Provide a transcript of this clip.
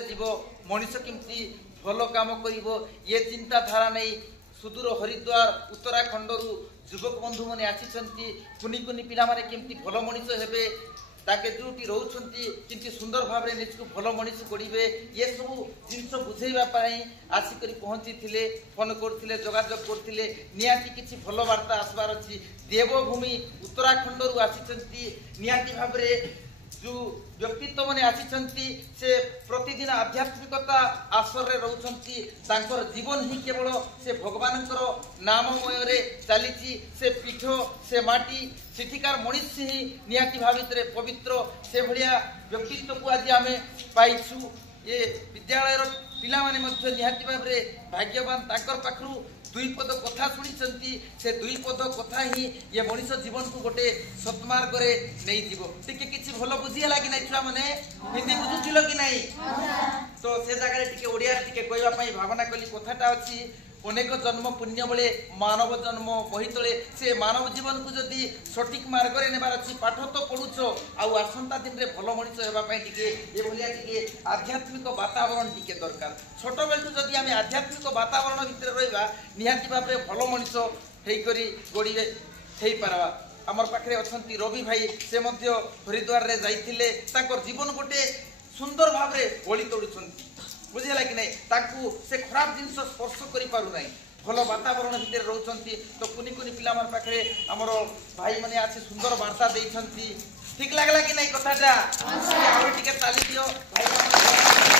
जीव मनीष केमती भल काम कर ये चिंताधारा नहीं सुदूर हरिद्वार उत्तराखंड युवक बंधु मैंने आसी कुनि कुनि पिला माने केमती भल मनीष हेबे ताके जोटी रोचंती किंतु सुंदर भाव में निज को भल मनीष गढ़े ये सब जिनस बुझेवाई आसिक पहुंची थे फोन करते जोगाजोग करते निहाती किसी भल वार्ता आसबार अच्छी देवभूमि उत्तराखंड आसी निहाती भाव जो व्यक्तित्व मैंने आसी से प्रतिदिन आध्यात्मिकता आश्रय रोचंती जीवन ही केवल से भगवान नाममय चली से पीठ से माटी सेठिकार मनीष ही निहाती भाव पवित्र से भाया व्यक्तित्व को आज आम पाइछु ये विद्यालय पिला माने निहाती भाव भाग्यवान पाखु दुई पद कथा शुणी से दुई पद कथा ही ये मनीष जीवन को गोटे सत्मार्ग नहीं जीव टिके किछि भल बुझीला कि नहीं छुआ माने हिंदी बुझुथिलो कि नहीं तो से जगह टिके ओडिया टिके कहवा पई भावना कली कथाटा अछि अनेक जन्म पुण्य बले मानव जन्म बहितले से मानव जीवन को जदि सठिक मार्ग रे नेबार अछि पाठ तो पढुछ आउ आसंता दिन रे भल मनीष हेबा पई टिके ए भलिया टिके आध्यात्मिक वातावरण टिके दरकार छोट बेलटू जदि आमे आध्यात्मिक वातावरण भितर रहिबा निहाती भाबरे भल मनीष हेई करी गड़िबे हेई पारबा हमर पाखरे अछंती रवि भाई से मध्य हरिद्वार रे जाइथिले ताकर जीवन गोटे सुंदर भाबरे बळी तोडुछंती बुझेला कि नहीं ताकू से खराब जिनस स्पर्श करि पारु नाही भल वातावरण भितर रोचंती तो कुनि कुनि पिला मन पाखरे हमर भाई माने आछि सुंदर वार्ता देइछंती ठीक लागला कि नहीं कथाटा आ टिके ताली दियो भाई